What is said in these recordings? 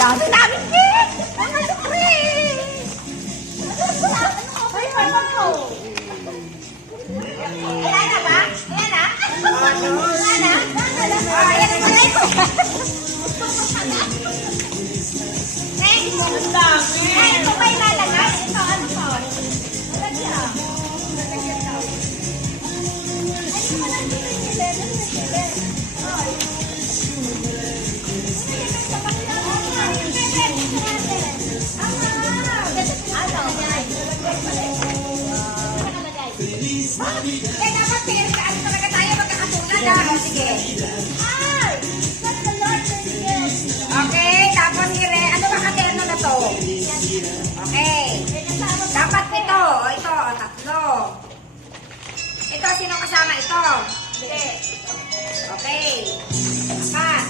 Dami namin cake! Mga sukri! Ay, parang ko! Ayan na ba? Ayan na? Ayan na? Ayan na pala ito! Ang dami! Ito ba ilalagay? Ito, ano po? Lalagyan. Lalagyan daw. Ay, ito pala dito yung 11. Ay. Kaya dapat pinagkaan talaga tayo magkakatulad ah. Sige. Okay, tapos ano ba katerno na to? Okay. Dapat ito, tatlo. Ito, sino kasama ito? Okay. Apat.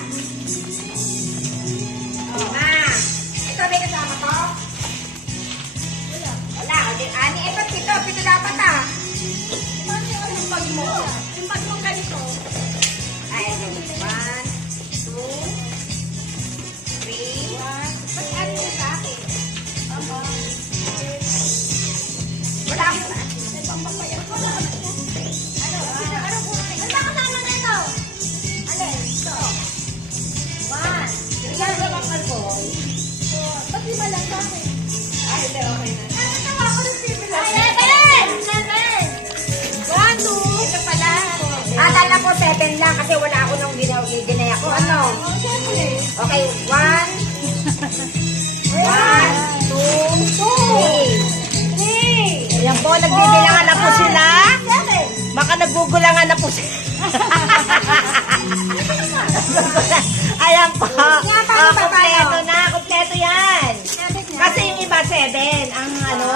5. Ito may kasama to? Wala. Ani, ito, pito dapat ah. Yung bag mo. Yung bag mo ganito. Ay, 1, 2, 3. Ba't ano yun sa akin? Wala ako na. Nagpapapayan ko lang. Ano po? Ano ba kasama na ito? Alin? Ito. 1. Yan sa bakal ko. Ba't di malang sa akin? Ay, hindi. Okay na. Natawa ko ng similar. 7! 1, 2. Ito pala. Akala ko 7 lang kasi wala ako nung ginaya ko. Ano? Okay, 1, 2, 3. Ayan po, nagbibilangan na po sila. Baka nagugulangan na po sila. Ayan po. Kompleto na. Kompleto yan. Kasi yung iba 7. Ang ano.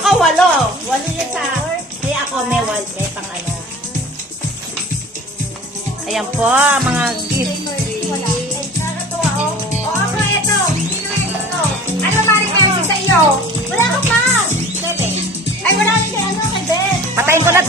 Ako 8. 8 yun sa... Kaya ako may 1. May pang ano. Ayan po, mga gift. Ano ba rin meron sa iyo? Wala ka pa. 7. Ay, wala rin kay ano, kay Ben. Patayin ko na